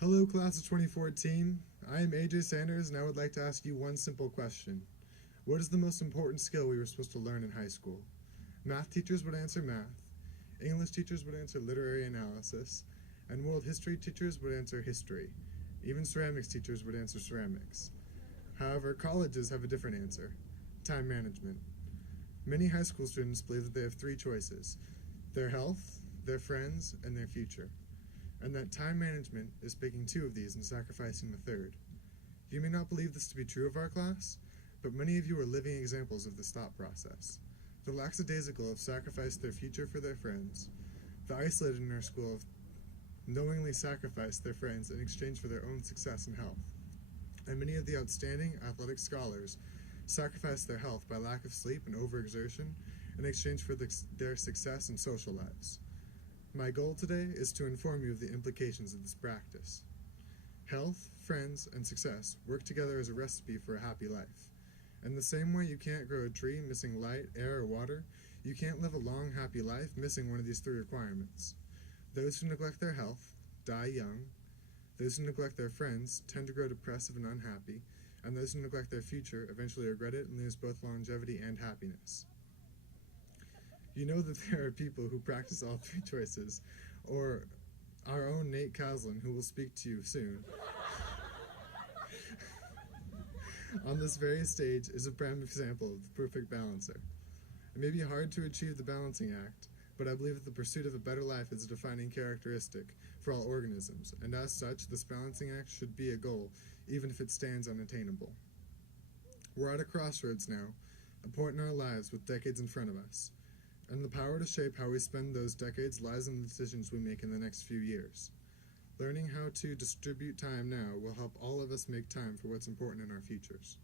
Hello, class of 2014. I am AJ Sanders, and I would like to ask you one simple question. What is the most important skill we were supposed to learn in high school? Math teachers would answer math, English teachers would answer literary analysis, and world history teachers would answer history. Even ceramics teachers would answer ceramics. However, colleges have a different answer: time management. Many high school students believe that they have three choices: their health, their friends, and their future, and that time management is picking two of these and sacrificing the third. You may not believe this to be true of our class, but many of you are living examples of this thought process. The lackadaisical have sacrificed their future for their friends. The isolated in our school have knowingly sacrificed their friends in exchange for their own success and health. And many of the outstanding athletic scholars sacrifice their health by lack of sleep and overexertion in exchange for their success and social lives. My goal today is to inform you of the implications of this practice. Health, friends, and success work together as a recipe for a happy life. In the same way you can't grow a tree missing light, air, or water, you can't live a long, happy life missing one of these three requirements. Those who neglect their health die young. Those who neglect their friends tend to grow depressive and unhappy, and those who neglect their future eventually regret it and lose both longevity and happiness. You know that there are people who practice all three choices, or our own Nate Caslin, who will speak to you soon. On this very stage is a prime example of the perfect balancer. It may be hard to achieve the balancing act, but I believe that the pursuit of a better life is a defining characteristic for all organisms, and as such, this balancing act should be a goal, even if it stands unattainable. We're at a crossroads now, a point in our lives with decades in front of us, and the power to shape how we spend those decades lies in the decisions we make in the next few years. Learning how to distribute time now will help all of us make time for what's important in our futures.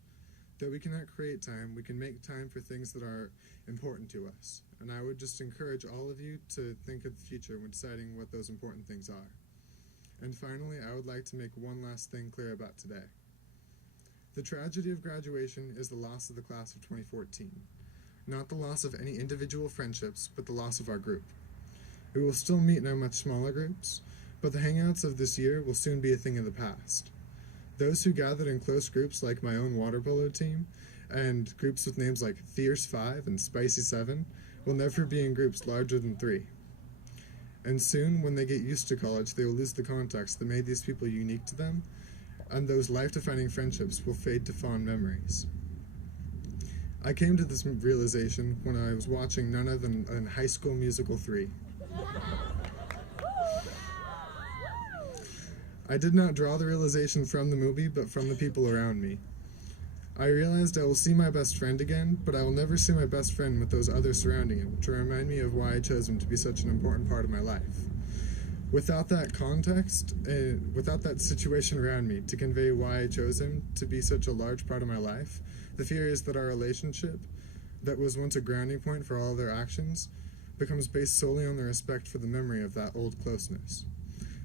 Though we cannot create time, we can make time for things that are important to us, and I would just encourage all of you to think of the future when deciding what those important things are. And finally, I would like to make one last thing clear about today. The tragedy of graduation is the loss of the class of 2014. Not the loss of any individual friendships, but the loss of our group. We will still meet in our much smaller groups, but the hangouts of this year will soon be a thing of the past. Those who gathered in close groups like my own water polo team, and groups with names like Fierce 5 and Spicy 7, will never be in groups larger than 3. And soon, when they get used to college, they will lose the context that made these people unique to them, and those life-defining friendships will fade to fond memories. I came to this realization when I was watching none other than High School Musical 3. I did not draw the realization from the movie, but from the people around me. I realized I will see my best friend again, but I will never see my best friend with those others surrounding him to remind me of why I chose him to be such an important part of my life. Without that context, without that situation around me to convey why I chose him to be such a large part of my life, the fear is that our relationship, that was once a grounding point for all of their actions, becomes based solely on the respect for the memory of that old closeness.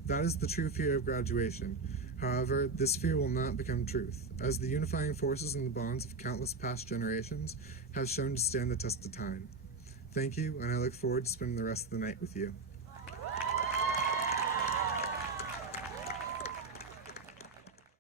That is the true fear of graduation. However, this fear will not become truth, as the unifying forces and the bonds of countless past generations have shown to stand the test of time. Thank you, and I look forward to spending the rest of the night with you.